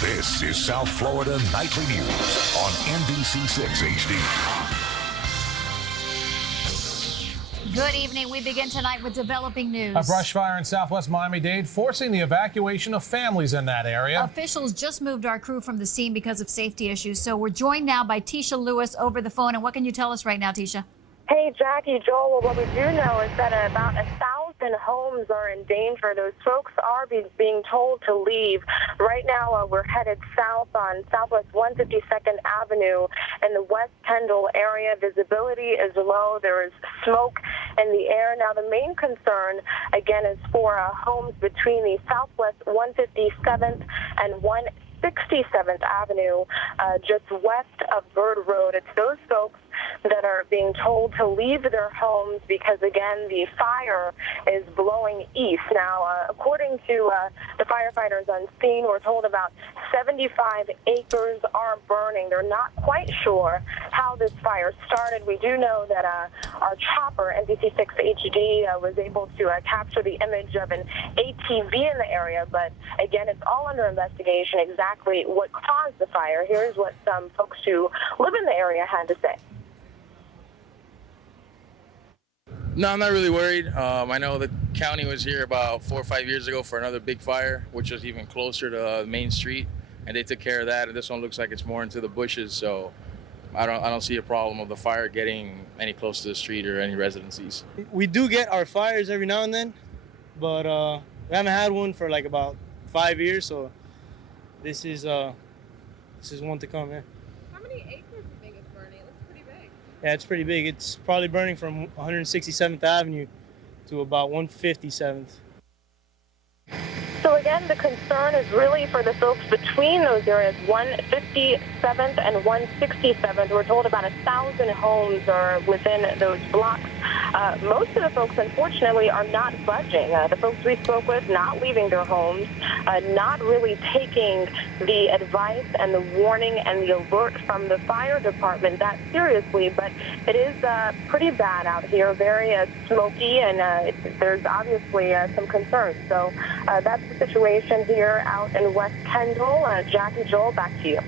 This is South Florida Nightly News on NBC6 HD. Good evening. We begin tonight with developing news. A brush fire in southwest Miami-Dade forcing the evacuation of families in that area. Officials just moved our crew from the scene because of safety issues. So we're joined now by Tisha Lewis over the phone. And what can you tell us right now, Tisha? Hey, Jackie, Joel, what we do know is that about 1,000 homes are in danger. Those folks are being told to leave. Right now, we're headed south on Southwest 152nd Avenue in the West Kendall area. Visibility is low. There is smoke in the air. Now, the main concern, again, is for homes between the Southwest 157th and 167th Avenue, just west of Bird Road. It's those folks that are being told to leave their homes because, again, the fire is blowing east. Now, according to the firefighters on scene, we're told about 75 acres are burning. They're not quite sure how this fire started. We do know that our chopper, NBC6 HD, was able to capture the image of an ATV in the area, but, again, it's all under investigation exactly what caused the fire. Here's what some folks who live in the area had to say. No, I'm not really worried. I know the county was here about 4 or 5 years ago for another big fire, which was even closer to Main Street, and they took care of that. And this one looks like it's more into the bushes, so I don't see a problem of the fire getting any close to the street or any residencies. We do get our fires every now and then, but we haven't had one for like about 5 years, so this is one to come. Yeah. How many acres do you think it's burning? It looks pretty big. Yeah, it's pretty big. It's probably burning from 167th Avenue to about 157th. So again, the concern is really for the folks between those areas, 157th and 167th. We're told about 1,000 homes are within those blocks. Most of the folks, unfortunately, are not budging. The folks we spoke with not leaving their homes, not really taking the advice and the warning and the alert from the fire department that seriously. But it is pretty bad out here, very smoky, and there's obviously some concerns. So that's the situation here out in West Kendall. Jackie, Joel, back to you.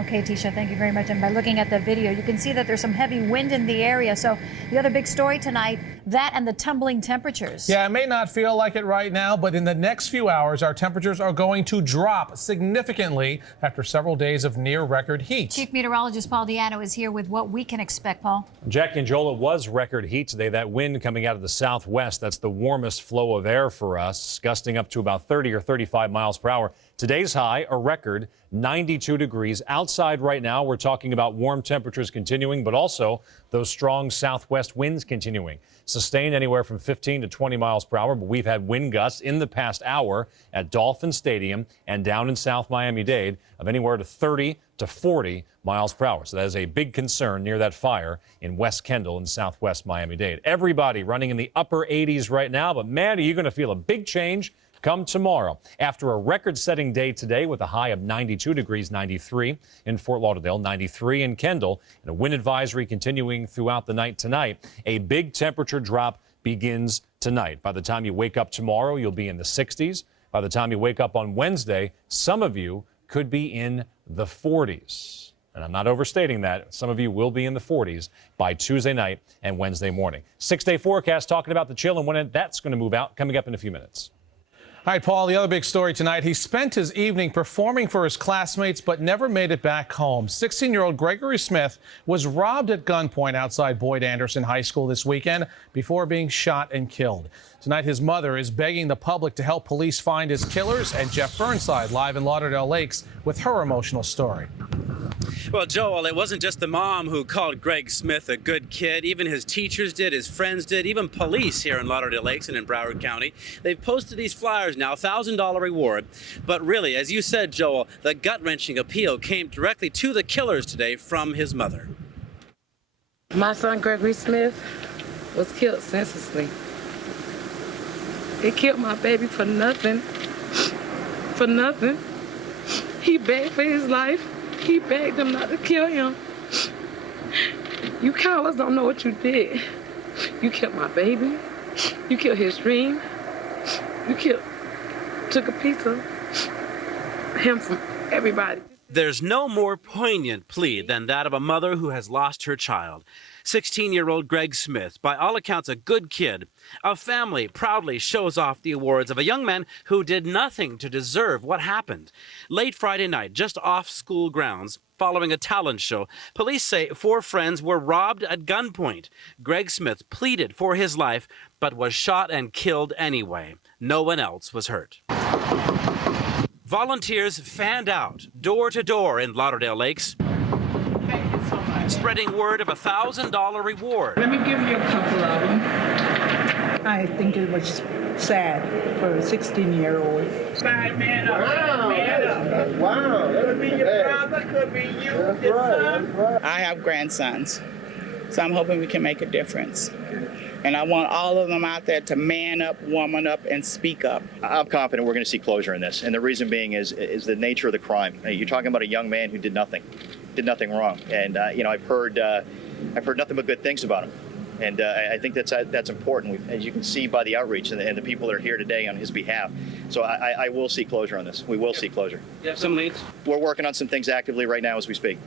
Okay, Tisha, thank you very much. And by looking at the video, you can see that there's some heavy wind in the area. So the other big story tonight, that and the tumbling temperatures. Yeah, it may not feel like it right now, but in the next few hours, our temperatures are going to drop significantly after several days of near record heat. Chief Meteorologist Paul Diano is here with what we can expect, Paul. Jackie and Joel, it was record heat today. That wind coming out of the southwest, that's the warmest flow of air for us, gusting up to about 30 or 35 miles per hour. Today's high, a record 92 degrees. Outside right now, we're talking about warm temperatures continuing, but also those strong southwest winds continuing. Sustained anywhere from 15 to 20 miles per hour, but we've had wind gusts in the past hour at Dolphin Stadium and down in South Miami-Dade of anywhere to 30 to 40 miles per hour. So that is a big concern near that fire in West Kendall in southwest Miami-Dade. Everybody running in the upper 80s right now, but man, are you going to feel a big change come tomorrow. After a record-setting day today with a high of 92 degrees, 93 in Fort Lauderdale, 93 in Kendall, and a wind advisory continuing throughout the night tonight, a big temperature drop begins tonight. By the time you wake up tomorrow, you'll be in the 60s. By the time you wake up on Wednesday, some of you could be in the 40s. And I'm not overstating that. Some of you will be in the 40s by Tuesday night and Wednesday morning. 6-day forecast talking about the chill and when that's going to move out coming up in a few minutes. All right, Paul, the other big story tonight, he spent his evening performing for his classmates but never made it back home. 16-year-old Gregory Smith was robbed at gunpoint outside Boyd Anderson High School this weekend before being shot and killed. Tonight, his mother is begging the public to help police find his killers, and Jeff Burnside live in Lauderdale Lakes with her emotional story. Well, Joel, it wasn't just the mom who called Greg Smith a good kid. Even his teachers did, his friends did, even police here in Lauderdale Lakes and in Broward County. They've posted these flyers now, $1,000 reward. But really, as you said, Joel, the gut-wrenching appeal came directly to the killers today from his mother. My son, Gregory Smith, was killed senselessly. They killed my baby for nothing. For nothing. He begged for his life. He begged them not to kill him. You cowards don't know what you did. You killed my baby. You killed his dream. You took a piece of him from everybody. There's no more poignant plea than that of a mother who has lost her child. 16-year-old Greg Smith, by all accounts a good kid. A family proudly shows off the awards of a young man who did nothing to deserve what happened. Late Friday night, just off school grounds, following a talent show, police say 4 friends were robbed at gunpoint. Greg Smith pleaded for his life, but was shot and killed anyway. No one else was hurt. Volunteers fanned out door to door in Lauderdale Lakes, spreading word of a $1,000 reward. Let me give you a couple of them. I think it was sad for a 16-year-old. Man up. Wow. Could be your brother, could be you, your son. I have grandsons, so I'm hoping we can make a difference. And I want all of them out there to man up, woman up, and speak up. I'm confident we're going to see closure in this. And the reason being is the nature of the crime. You're talking about a young man who did nothing wrong. And, I've heard nothing but good things about him. And I think that's important, as you can see by the outreach and the people that are here today on his behalf. So I will see closure on this. We will see closure. You have some leads? We're working on some things actively right now as we speak.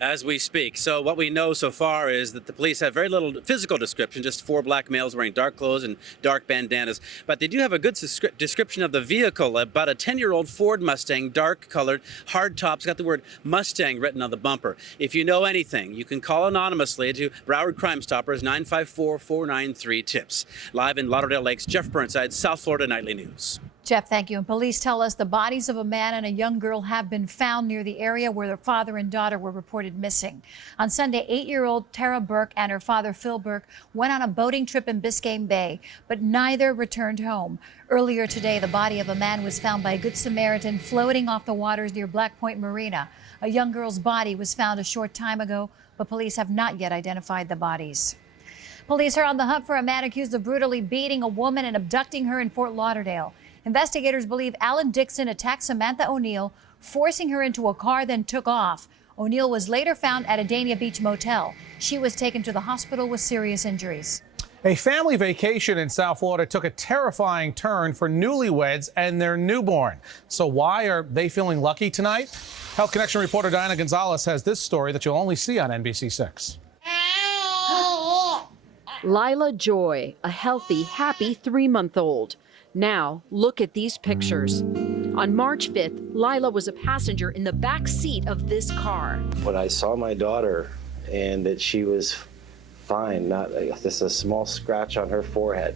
As we speak. So what we know so far is that the police have very little physical description, just 4 black males wearing dark clothes and dark bandanas. But they do have a good description of the vehicle, about a 10-year-old Ford Mustang, dark colored, hard tops, got the word Mustang written on the bumper. If you know anything, you can call anonymously to Broward Crime Stoppers 954-493-TIPS. Live in Lauderdale Lakes, Jeff Burnside, South Florida Nightly News. Jeff, thank you. And police tell us the bodies of a man and a young girl have been found near the area where their father and daughter were reported missing. On Sunday, 8-year-old Tara Burke and her father, Phil Burke, went on a boating trip in Biscayne Bay, but neither returned home. Earlier today, the body of a man was found by a Good Samaritan floating off the waters near Black Point Marina. A young girl's body was found a short time ago, but police have not yet identified the bodies. Police are on the hunt for a man accused of brutally beating a woman and abducting her in Fort Lauderdale. Investigators believe Alan Dixon attacked Samantha O'Neill, forcing her into a car, then took off. O'Neill was later found at a Dania Beach motel. She was taken to the hospital with serious injuries. A family vacation in South Florida took a terrifying turn for newlyweds and their newborn. So why are they feeling lucky tonight? Health Connection reporter Diana Gonzalez has this story that you'll only see on NBC6. Lila Joy, a healthy, happy 3-month-old. Now, look at these pictures. On March 5th, Lila was a passenger in the back seat of this car. When I saw my daughter and that she was fine, not just a small scratch on her forehead,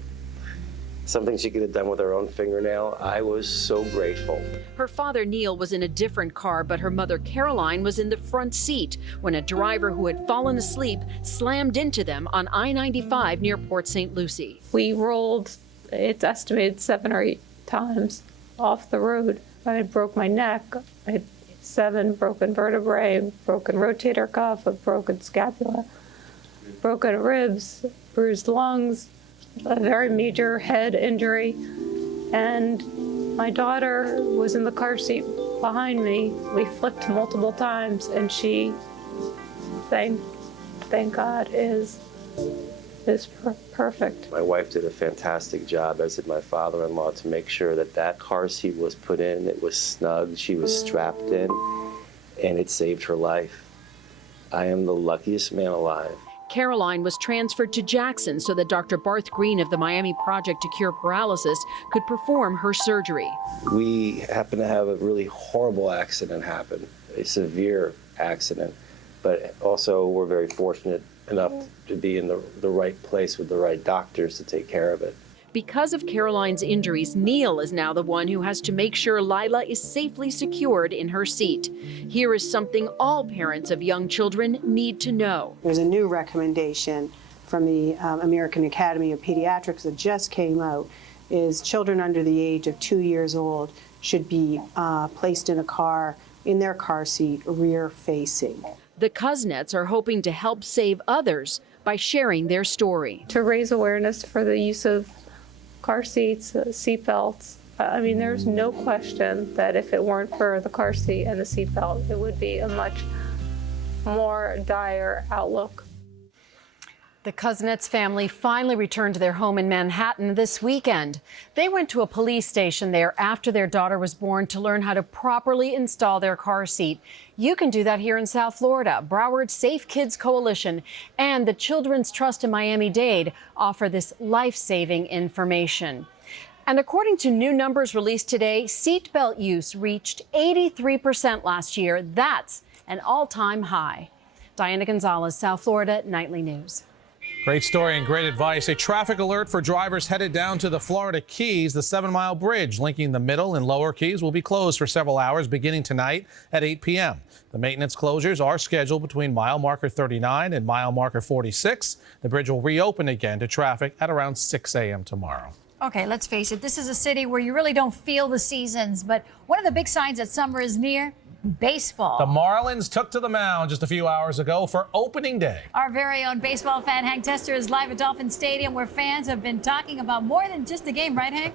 something she could have done with her own fingernail, I was so grateful. Her father, Neil, was in a different car, but her mother, Caroline, was in the front seat when a driver who had fallen asleep slammed into them on I-95 near Port St. Lucie. We rolled, it's estimated 7 or 8 times off the road. I broke my neck. I had 7 broken vertebrae, broken rotator cuff, a broken scapula, broken ribs, bruised lungs, a very major head injury. And my daughter was in the car seat behind me. We flipped multiple times, and she, thank God, is perfect. My wife did a fantastic job, as did my father-in-law, to make sure that that car seat was put in, it was snug, she was strapped in, and it saved her life. I am the luckiest man alive. Caroline was transferred to Jackson so that Dr. Barth Green of the Miami Project to Cure Paralysis could perform her surgery. We happened to have a really horrible accident happen, a severe accident, but also we're very fortunate enough to be in the right place with the right doctors to take care of it. Because of Caroline's injuries, Neil is now the one who has to make sure Lila is safely secured in her seat. Here is something all parents of young children need to know. There's a new recommendation from the American Academy of Pediatrics that just came out, is children under the age of 2 years old should be placed in a car, in their car seat, rear facing. The Kuznets are hoping to help save others by sharing their story. To raise awareness for the use of car seats, seat belts. I mean, there's no question that if it weren't for the car seat and the seat belt, it would be a much more dire outlook. The Kuznets family finally returned to their home in Manhattan this weekend. They went to a police station there after their daughter was born to learn how to properly install their car seat. You can do that here in South Florida. Broward's Safe Kids Coalition and the Children's Trust in Miami-Dade offer this life-saving information. And according to new numbers released today, seatbelt use reached 83% last year. That's an all-time high. Diana Gonzalez, South Florida Nightly News. Great story and great advice. A traffic alert for drivers headed down to the Florida Keys. The 7-mile bridge linking the middle and lower Keys will be closed for several hours beginning tonight at 8 p.m. The maintenance closures are scheduled between mile marker 39 and mile marker 46. The bridge will reopen again to traffic at around 6 a.m. tomorrow. Okay, let's face it, this is a city where you really don't feel the seasons, but one of the big signs that summer is near, baseball. The Marlins took to the mound just a few hours ago for opening day. Our very own baseball fan, Hank Tester, is live at Dolphin Stadium, where fans have been talking about more than just the game, right, Hank?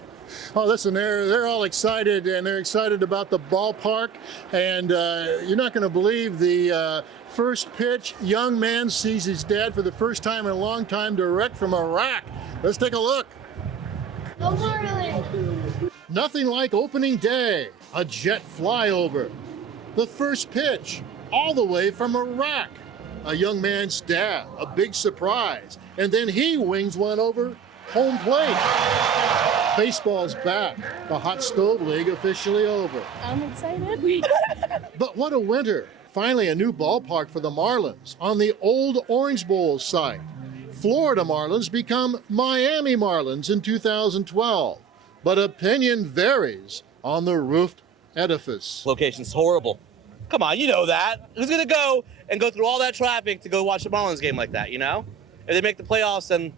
Oh, listen, they're all excited, and they're excited about the ballpark. And you're not going to believe the first pitch. Young man sees his dad for the first time in a long time direct from Iraq. Let's take a look. Go Marlins! Nothing like opening day. A jet flyover. The first pitch, all the way from Iraq. A young man's dad, a big surprise. And then he wings one over home plate. Baseball's back. The Hot Stove League officially over. I'm excited. But what a winter. Finally, a new ballpark for the Marlins on the old Orange Bowl site. Florida Marlins become Miami Marlins in 2012. But opinion varies on the roofed edifice. Location's horrible. Come on, you know that. Who's going to go through all that traffic to go watch a Marlins game like that, you know? If they make the playoffs, then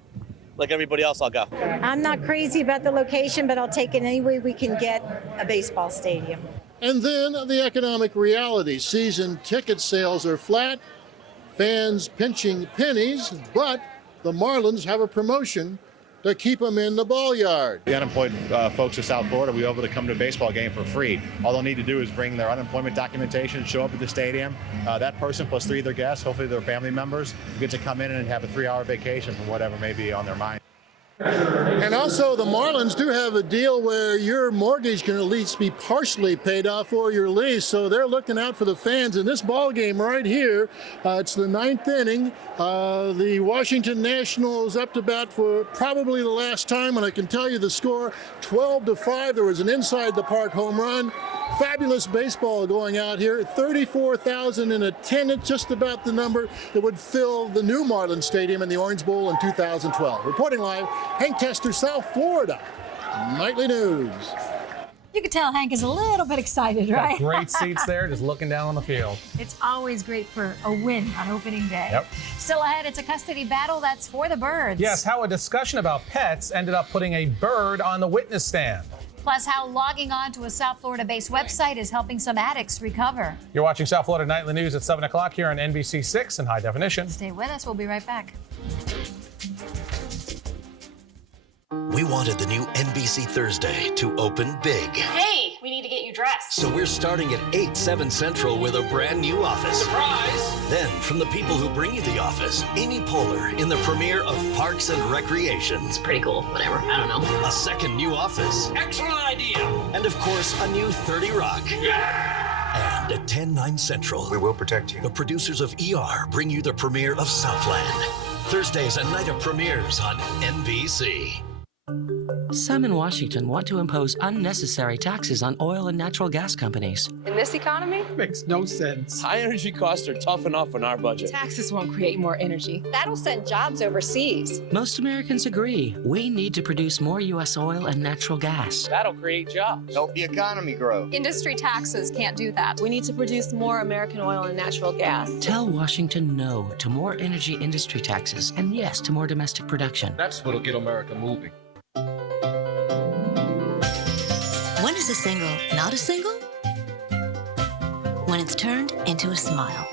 like everybody else, I'll go. I'm not crazy about the location, but I'll take it any way we can get a baseball stadium. And then the economic reality. Season ticket sales are flat, fans pinching pennies, but the Marlins have a promotion to keep them in the ball yard. The unemployed folks of South Florida will be able to come to a baseball game for free. All they'll need to do is bring their unemployment documentation, show up at the stadium. That person plus 3 of their guests, hopefully their family members, get to come in and have a 3-hour vacation from whatever may be on their mind. And also, the Marlins do have a deal where your mortgage can at least be partially paid off for your lease, so they're looking out for the fans in this ball game right here. It's the 9th inning. The Washington Nationals up to bat for probably the last time, and I can tell you the score, 12-5. There was an inside the park home run. Fabulous baseball going out here. 34,000 in attendance, just about the number that would fill the new Marlins Stadium in the Orange Bowl in 2012. Reporting live, Hank Tester, South Florida Nightly News. You can tell Hank is a little bit excited, right? Got great seats there, just looking down on the field. It's always great for a win on opening day. Yep. Still ahead, it's a custody battle that's for the birds. Yes, how a discussion about pets ended up putting a bird on the witness stand. Plus, how logging on to a South Florida-based website is helping some addicts recover. You're watching South Florida Nightly News at 7 o'clock here on NBC 6 in high definition. Stay with us. We'll be right back. We wanted the new NBC Thursday to open big. Hey, we need to get you dressed. So we're starting at 8, 7 Central with a brand new office. Surprise! Then, from the people who bring you the office, Amy Poehler in the premiere of Parks and Recreation. It's pretty cool. Whatever. I don't know. A second new office. Excellent idea. And of course, a new 30 Rock. Yeah! And at 10, 9 Central. We will protect you. The producers of ER bring you the premiere of Southland. Thursday's a night of premieres on NBC. Some in Washington want to impose unnecessary taxes on oil and natural gas companies. In this economy? Makes no sense. High energy costs are tough enough on our budget. Taxes won't create more energy. That'll send jobs overseas. Most Americans agree. We need to produce more U.S. oil and natural gas. That'll create jobs. Help the economy grow. Industry taxes can't do that. We need to produce more American oil and natural gas. Tell Washington no to more energy industry taxes and yes to more domestic production. That's what'll get America moving. When is a single not a single? When it's turned into a smile.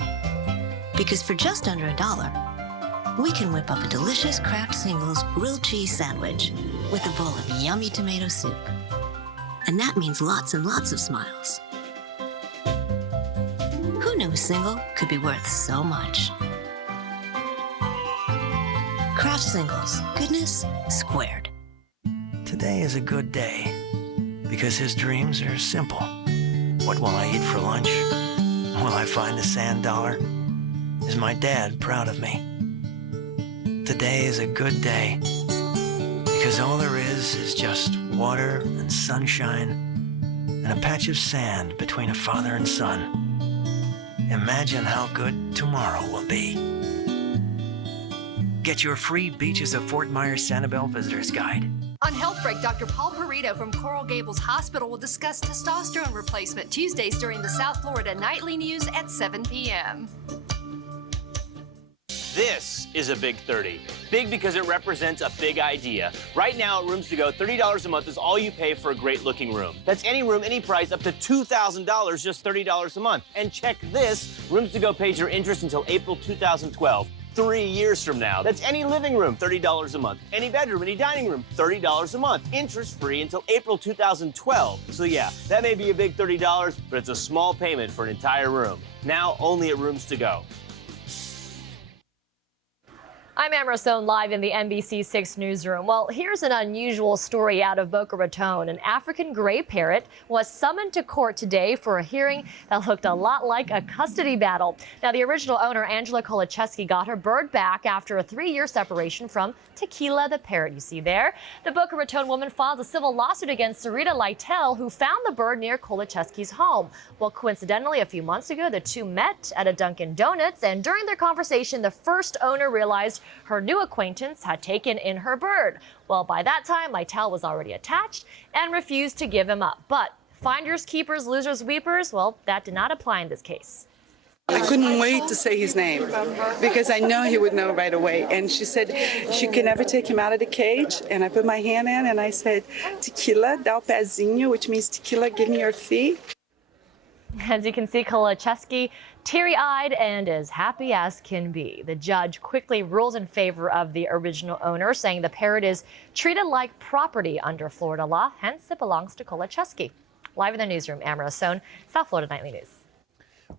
Because for just under $1, we can whip up a delicious Kraft Singles grilled cheese sandwich with a bowl of yummy tomato soup. And that means lots and lots of smiles. Who knew a single could be worth so much? Craft Singles, goodness squared. Today is a good day because his dreams are simple. What will I eat for lunch? Will I find the sand dollar? Is my dad proud of me? Today is a good day because all there is just water and sunshine and a patch of sand between a father and son. Imagine how good tomorrow will be. Get your free Beaches of Fort Myers Sanibel Visitor's Guide. On Health Break, Dr. Paul Parrot from Coral Gables Hospital will discuss testosterone replacement Tuesdays during the South Florida Nightly News at 7 p.m. This is a big 30. Big because it represents a big idea. Right now at Rooms To Go, $30 a month is all you pay for a great looking room. That's any room, any price, up to $2,000, just $30 a month. And check this, Rooms To Go pays your interest until April 2012. 3 years from now. That's any living room, $30 a month. Any bedroom, any dining room, $30 a month. Interest free until April 2012. So yeah, that may be a big $30, but it's a small payment for an entire room. Now only at Rooms To Go. I'm Amara Stone, live in the NBC6 newsroom. Well, here's an unusual story out of Boca Raton. An African gray parrot was summoned to court today for a hearing that looked a lot like a custody battle. Now, the original owner, Angela Kolocheski, got her bird back after a 3-year separation from Tequila, the parrot you see there. The Boca Raton woman filed a civil lawsuit against Sarita Lytle, who found the bird near Kolocheski's home. Well, coincidentally, a few months ago, the two met at a Dunkin' Donuts, and during their conversation, the first owner realized her new acquaintance had taken in her bird. Well, by that time, Lytle was already attached and refused to give him up. But finders, keepers, losers, weepers, well, that did not apply in this case. I couldn't wait to say his name because I know he would know right away. And she said she could never take him out of the cage. And I put my hand in and I said, Tequila, dá o pezinho, which means Tequila, give me your feet. As you can see, Kolocheski teary-eyed and as happy as can be. The judge quickly rules in favor of the original owner, saying the parrot is treated like property under Florida law, hence it belongs to Kolocheski. Live in the newsroom, Amara Stone, South Florida Nightly News.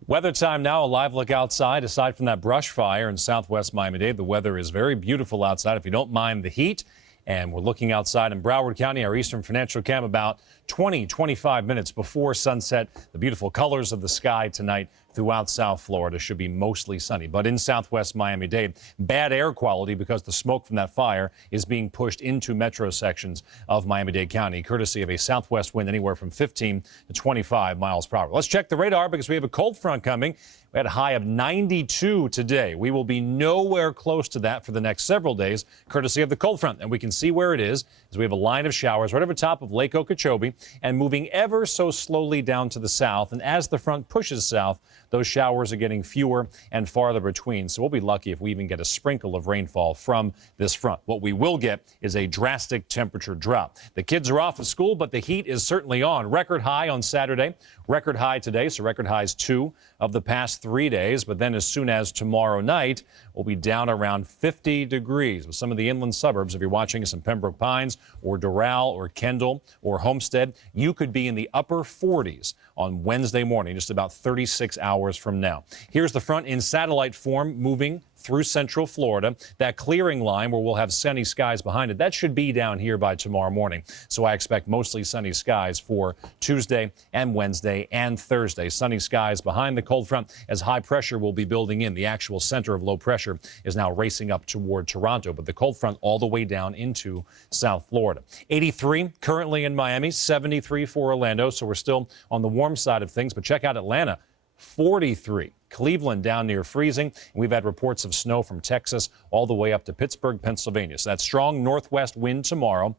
Weather time now, a live look outside. Aside from that brush fire in southwest Miami-Dade, the weather is very beautiful outside if you don't mind the heat. And we're looking outside in Broward County, our eastern financial cam, about 25 minutes before sunset. The beautiful colors of the sky tonight throughout South Florida should be mostly sunny. But in southwest Miami-Dade, bad air quality because the smoke from that fire is being pushed into metro sections of Miami-Dade County, courtesy of a southwest wind anywhere from 15 to 25 miles per hour. Let's check the radar because we have a cold front coming. We had a high of 92 today. We will be nowhere close to that for the next several days, courtesy of the cold front. And we can see where it is, as we have a line of showers right over top of Lake Okeechobee and moving ever so slowly down to the south. And as the front pushes south, those showers are getting fewer and farther between. So we'll be lucky if we even get a sprinkle of rainfall from this front. What we will get is a drastic temperature drop. The kids are off of school, but the heat is certainly on. Record high on Saturday, record high today. So record highs 2 of the past 3 days. But then as soon as tomorrow night, we'll be down around 50 degrees with some of the inland suburbs. If you're watching us in Pembroke Pines or Doral or Kendall or Homestead, you could be in the upper 40s on Wednesday morning, just about 36 hours from now. Here's the front in satellite form moving through central Florida. That clearing line where we'll have sunny skies behind it, that should be down here by tomorrow morning. So I expect mostly sunny skies for Tuesday and Wednesday and Thursday. Sunny skies behind the cold front as high pressure will be building in. The actual center of low pressure is now racing up toward Toronto, but the cold front all the way down into South Florida. 83 currently in Miami, 73 for Orlando. So we're still on the warm side of things, but check out Atlanta. 43. Cleveland down near freezing. And we've had reports of snow from Texas all the way up to Pittsburgh, Pennsylvania. So that strong northwest wind tomorrow.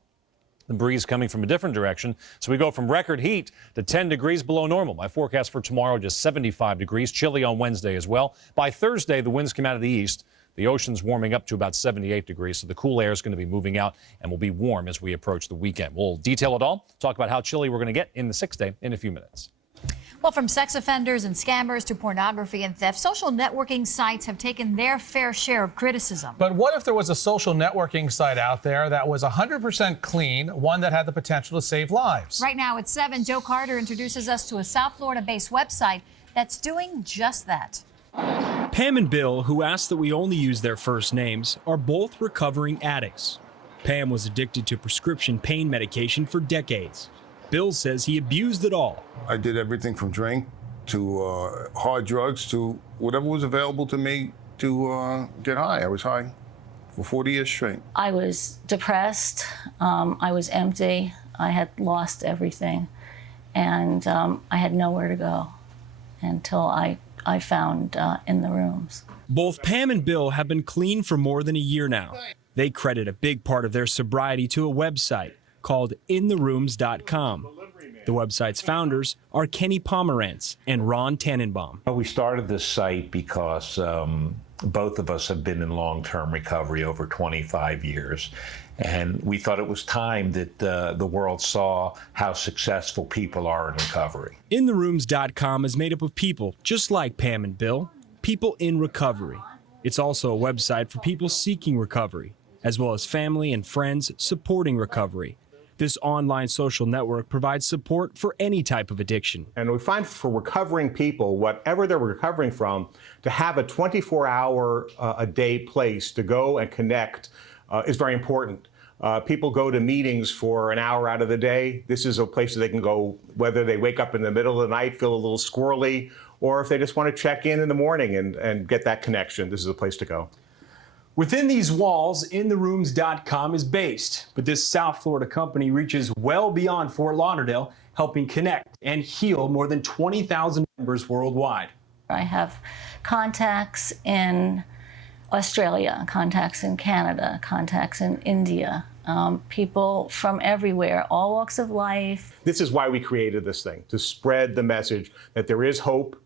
The breeze coming from a different direction. So we go from record heat to 10 degrees below normal. My forecast for tomorrow, just 75 degrees. Chilly on Wednesday as well. By Thursday, the winds come out of the east. The ocean's warming up to about 78 degrees, so the cool air is going to be moving out and will be warm as we approach the weekend. We'll detail it all, talk about how chilly we're going to get in the 6th day in a few minutes. Well, from sex offenders and scammers to pornography and theft, social networking sites have taken their fair share of criticism. But what if there was a social networking site out there that was 100% clean, one that had the potential to save lives? Right now at 7, Joe Carter introduces us to a South Florida-based website that's doing just that. Pam and Bill, who asked that we only use their first names, are both recovering addicts. Pam was addicted to prescription pain medication for decades. Bill says he abused it all. I did everything from drink to hard drugs to whatever was available to me to get high. I was high for 40 years straight. I was depressed. I was empty. I had lost everything. And I had nowhere to go until I found In the Rooms. Both Pam and Bill have been clean for more than a year now. They credit a big part of their sobriety to a website called intherooms.com. The website's founders are Kenny Pomerantz and Ron Tannenbaum. We started this site because both of us have been in long-term recovery over 25 years. And we thought it was time that the world saw how successful people are in recovery. intherooms.com is made up of people just like Pam and Bill, people in recovery. It's also a website for people seeking recovery, as well as family and friends supporting recovery. This online social network provides support for any type of addiction. And we find for recovering people, whatever they're recovering from, to have a 24-hour-a-day place to go and connect is very important. People go to meetings for an hour out of the day. This is a place that they can go, whether they wake up in the middle of the night, feel a little squirrely, or if they just want to check in the morning and get that connection. This is a place to go. Within these walls, intherooms.com is based, but this South Florida company reaches well beyond Fort Lauderdale, helping connect and heal more than 20,000 members worldwide. I have contacts in Australia, contacts in Canada, contacts in India, people from everywhere, all walks of life. This is why we created this thing, to spread the message that there is hope,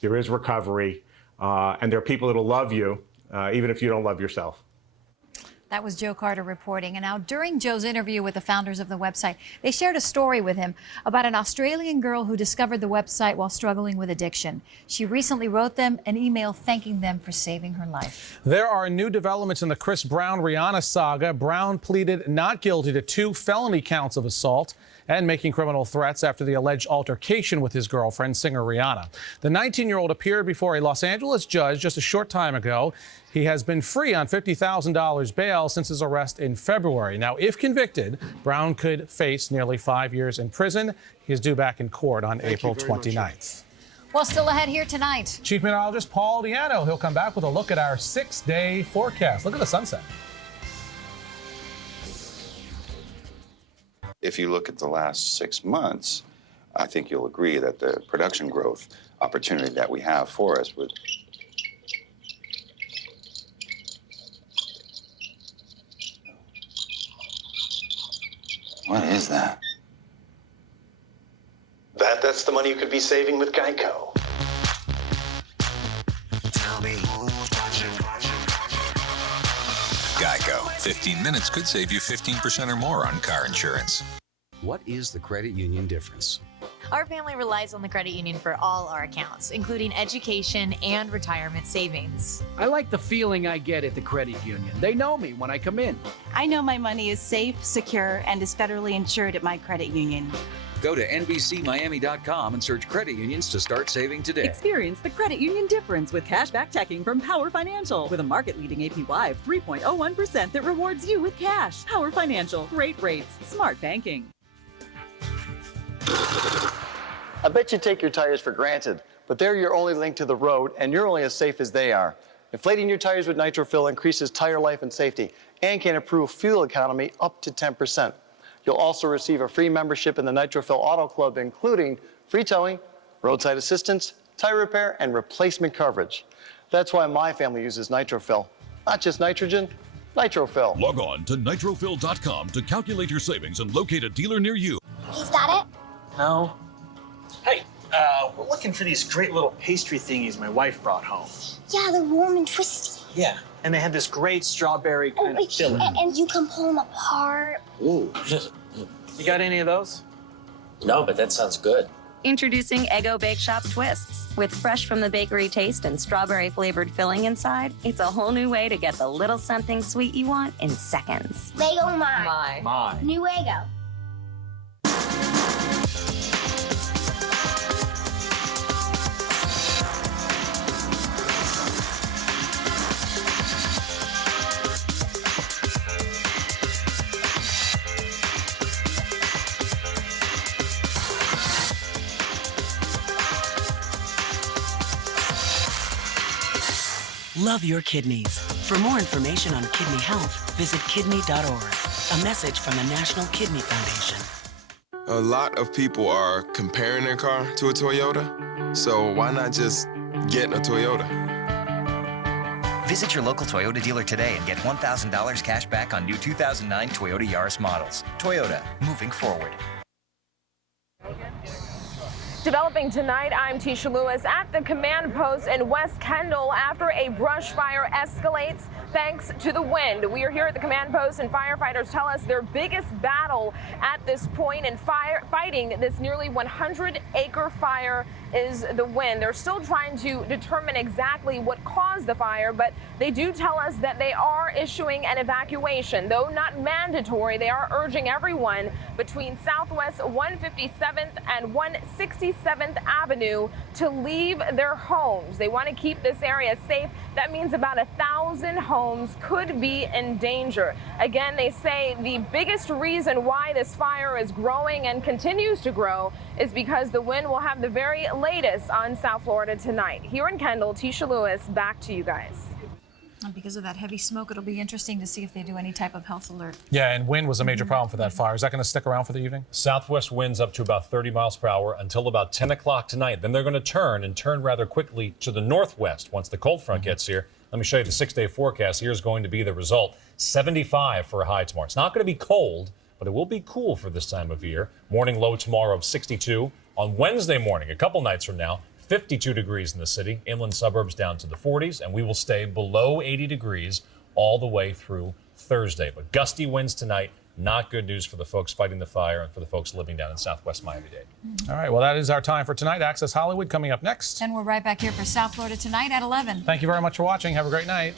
there is recovery, and there are people that will love you, even if you don't love yourself. That was Joe Carter reporting. And now, during Joe's interview with the founders of the website, they shared a story with him about an Australian girl who discovered the website while struggling with addiction. She recently wrote them an email thanking them for saving her life. There are new developments in the Chris Brown-Rihanna saga. Brown pleaded not guilty to 2 felony counts of assault and making criminal threats after the alleged altercation with his girlfriend, singer Rihanna. The 19-year-old appeared before a Los Angeles judge just a short time ago. He has been free on $50,000 bail since his arrest in February. Now, if convicted, Brown could face nearly 5 years in prison. He is due back in court on April 29th. Well, still ahead here tonight. Chief Meteorologist Paul Diano. He'll come back with a look at our 6-day forecast. Look at the sunset. If you look at the last 6 months, I think you'll agree that the production growth opportunity that we have for us would. What is that? That's the money you could be saving with Geico. Tell me who's watching. Geico. 15 minutes could save you 15% or more on car insurance. What is the credit union difference? Our family relies on the credit union for all our accounts, including education and retirement savings. I like the feeling I get at the credit union. They know me when I come in. I know my money is safe, secure, and is federally insured at my credit union. Go to NBCMiami.com and search credit unions to start saving today. Experience the credit union difference with cashback checking from Power Financial with a market-leading APY of 3.01% that rewards you with cash. Power Financial. Great rates. Smart banking. I bet you take your tires for granted, but they're your only link to the road, and you're only as safe as they are. Inflating your tires with NitroFill increases tire life and safety and can improve fuel economy up to 10%. You'll also receive a free membership in the NitroFill Auto Club, including free towing, roadside assistance, tire repair, and replacement coverage. That's why my family uses NitroFill. Not just nitrogen, NitroFill. Log on to nitrofill.com to calculate your savings and locate a dealer near you. Is that it? No. Hey, we're looking for these great little pastry thingies my wife brought home. Yeah, they're warm and twisty. Yeah, and they had this great strawberry kind of filling. And you can pull them apart. Ooh. You got any of those? No, but that sounds good. Introducing Eggo Bake Shop Twists. With fresh from the bakery taste and strawberry flavored filling inside, it's a whole new way to get the little something sweet you want in seconds. Lego mine. Mine. New Eggo. love your kidneys. For more information on kidney health, visit kidney.org. A message from the National Kidney Foundation. A lot of people are comparing their car to a Toyota, so why not just get a Toyota? Visit your local Toyota dealer today and get $1,000 cash back on new 2009 Toyota Yaris models. Toyota, moving forward. Developing tonight, I'm Tisha Lewis at the command post in West Kendall after a brush fire escalates thanks to the wind. We are here at the command post and firefighters tell us their biggest battle at this point in fighting this nearly 100-acre fire is the wind. They're still trying to determine exactly what caused the fire, but they do tell us that they are issuing an evacuation. Though not mandatory, they are urging everyone between Southwest 157th and 167th Avenue to leave their homes. They want to keep this area safe. That means about 1,000 homes could be in danger. Again, they say the biggest reason why this fire is growing and continues to grow is because the wind will have the very latest on South Florida tonight. Here in Kendall, Tisha Lewis, back to you guys. And because of that heavy smoke, it'll be interesting to see if they do any type of health alert. Yeah, and wind was a major problem for that fire. Is that going to stick around for the evening? Southwest winds up to about 30 miles per hour until about 10 o'clock tonight. Then they're going to turn rather quickly to the northwest once the cold front gets here. Let me show you the 6-day forecast. Here's going to be the result. 75 for a high tomorrow. It's not going to be cold, but it will be cool for this time of year. Morning low tomorrow of 62. On Wednesday morning, a couple nights from now, 52 degrees in the city, inland suburbs down to the 40s, and we will stay below 80 degrees all the way through Thursday. But gusty winds tonight, not good news for the folks fighting the fire and for the folks living down in Southwest Miami-Dade. All right, well, that is our time for tonight. Access Hollywood coming up next. And we're right back here for South Florida Tonight at 11. Thank you very much for watching. Have a great night.